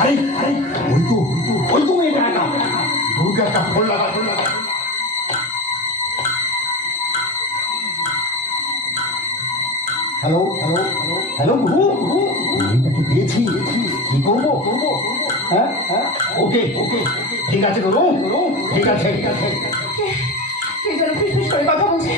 আরে আরে ওই তো এটা না দুর্গা একটা ফোন লাগা হ্যালো হ্যালো হ্যালো গুরু মেয়েটাকে পেয়েছি কি করবো হ্যাঁ হ্যাঁ ওকে ওকে ঠিক আছে গুরু ঠিক আছে কে যেন ফিসফিস করে কথা বলছে